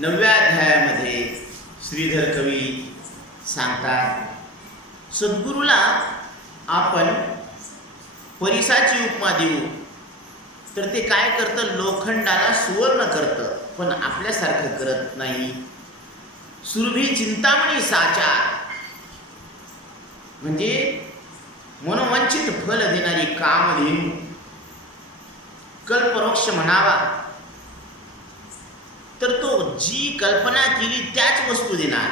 नवव्या अध्यायामध्ये श्रीधर कवी सांगतात सद्गुरूला आपण परिसाची उपमा देऊ. तर ते काय करतं? लोखंडाला सुवर्ण करतं पण आपल्यासारखं करत नाही. सुरभी चिंतामणी साचा. म्हणजे मनोवंचित फल देणारी कामधेनू. कल्पवृक्ष म्हणावा. तर तो जी कल्पना केली त्याच वस्तू देणार.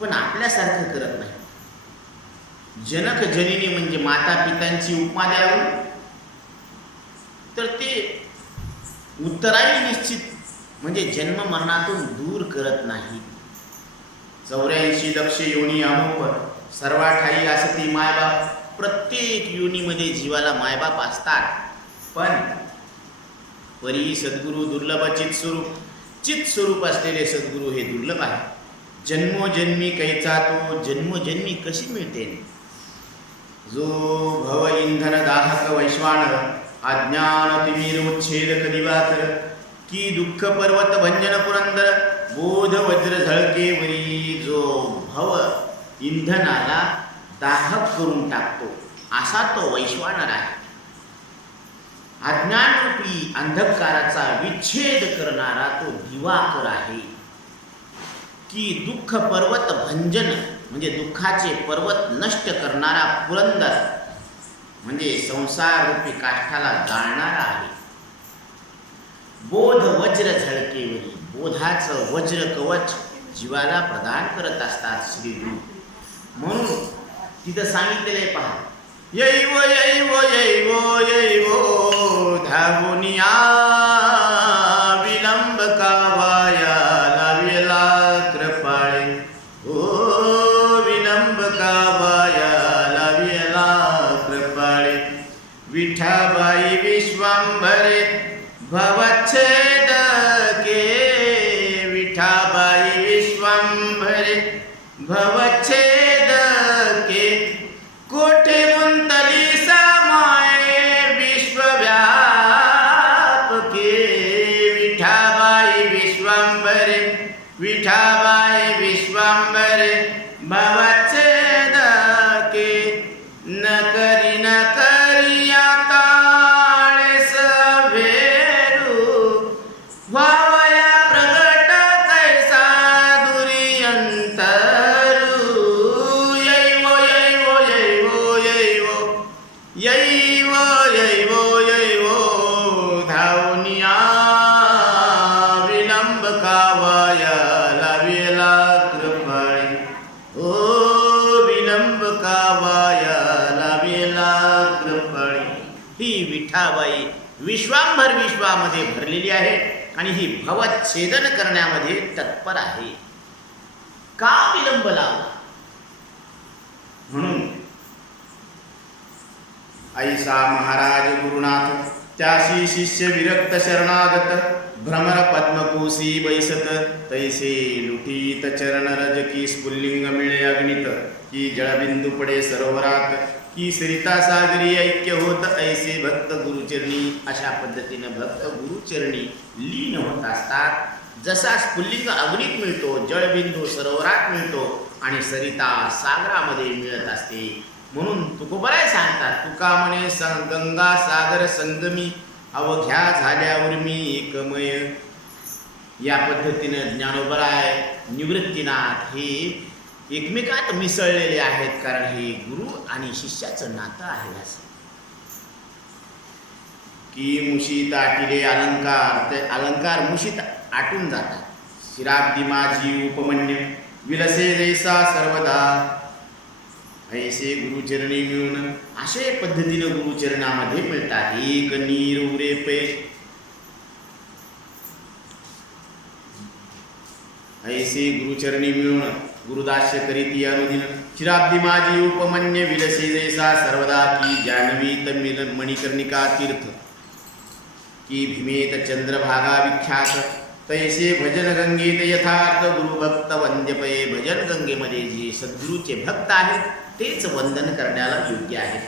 पण आपल्यासारखं करत नाही. जनक जननी म्हणजे माता पितांची उपमा द्यावी? तर ते उत्तरायी निश्चित म्हणजे जन्म मरणातून दूर करत नाही. चौऱ्याऐंशी लक्ष योनी अमुक सर्वा ठाई असती मायबाप. प्रत्येक योनीमध्ये जीवाला मायबाप असतात. पण परी सद्गुरू दुर्लभचित स्वरूप चित स्वरूप असलेले सद्गुरू हे दुर्लभ आहे जन्मोजन्मी कैचा तो जन्मोजन्मी कशी मिळते? जो भव इंधन दाहक वैश्वान अज्ञान तिमिरोच्छेद दिवाकर की दुःख पर्वत भंजन पुरंदर बोध वज्र झळकेवरी जो भव इंधनाला दाहक करून टाकतो असा तो वैश्वानर आहे. अज्ञानरूपी अंधकाराचा विच्छेद करणारा तो दिवाकर आहे. की दुःख पर्वत भंजन म्हणजे दुःखाचे पर्वत नष्ट करणारा पुरंदर म्हणजे संसार रूपी काष्ठाला जाळणारा आहे. बोध वज्र झळकेवरी बोधाचं वज्र कवच जीवाला प्रदान करत असतात श्री गुरु म्हणून तिथं सांगितलेलं आहे पहा यैव यैव यैव यैव धावुनिया विलंब कावाया लावेला कृपाळे ओ विलंब कावाया लावेला कृपाळे विठाबाई विश्वांभरे भवच्छेद के विठाबाई विश्वांभरे भवच्छेद विठाबाई विश्वांबरे भव विलंब लावेला कृपाळी. ओ विलंब कावाया लावेला कृपाळी. ही विठाबाई विश्वांभर विश्वामध्ये भरलेली आहे आणि ही भवच्छेदन करण्यामध्ये तत्पर आहे. का विलंब लाव म्हणून ऐसा महाराज गुरुनाथ त्याशी शिष्य विरक्त शरणागत भ्रमर पद्मकोशी बैसत तैसे लुटीत चरण रज की स्फुल्लिंग मिळे अग्नित की जळबिंदू पडे सरोवरात की सरिता सागरी ऐक्य होत ऐसे भक्त गुरुचरणी अशा पद्धतीने भक्त गुरुचरणी लीन होत असतात. जसा स्फुल्लिंग अग्नीत मिळतो जळबिंदू सरोवरात मिळतो आणि सरिता सागरामध्ये मिळत असते. म्हणून तुकोबराय सांगतात तुका म्हणे गंगा सागर संगमी अवघ्या झाल्यावर मी एकमय. या पद्धतीनं ज्ञानोबराय निवृत्तीनाथ हे एकमेकात मिसळलेले आहेत कारण हे गुरु आणि शिष्याचं नातं आहे असं. की मुशीत आटिले अलंकार ते अलंकार मुशीत आटून जातात. शिराब्दी माझी उपमन्य विलसे जैसा सर्वदा. ऐसे गुरुचरणी मिळून असे पद्धतीने गुरुचरणामध्ये मिळतात. एक नीर उरे पै. ऐसे गुरुचरणी मिळून गुरुदास्य करीती अनुदिन. चिराब्दी माझी उपमन्य विलसे जैसा सर्वदा की जानवी तमिल मणिकर्णिका तीर्थ. की भीमेत चंद्रभागा विख्यात. तैसे भजन गंगेत यथार्थ गुरुभक्त वंद्यपये भजन गंगेमध्ये जे सद्गुरूचे भक्त आहेत तेच वंदन करण्याला योग्य आहे.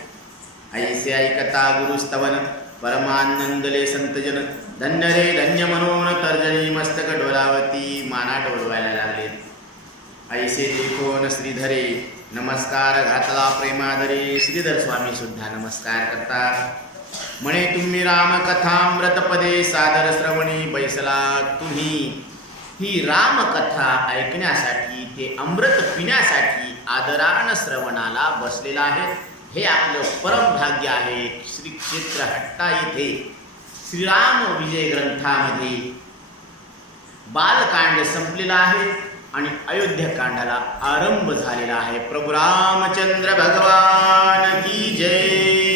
ऐसे ऐकता गुरुस्तवन परमानंदले संतजन धन्य रे धन्य मनोन तर्जनी मस्तक डोलावती माना डोलवायला लागलेत ऐसे देखोन श्रीधरे नमस्कार घातला प्रेमाधरे श्रीधर स्वामी सुद्धा नमस्कार करतात म्हणे तुम्ही रामकथामृतपदे सादर श्रवणी बैसला तुम्ही. ही रामकथा ऐकण्यासाठी हे अमृत पिण्यासाठी आदरान श्रवणाला बसलेला आहे. हे आपलं परम भाग्य आहे. श्री क्षेत्र हट्टा येथे श्रीराम विजय ग्रंथामध्ये बालकांड संपलेला आहे आणि अयोध्याकांडाला आरंभ झालेला आहे. प्रभू रामचंद्र भगवान की जय.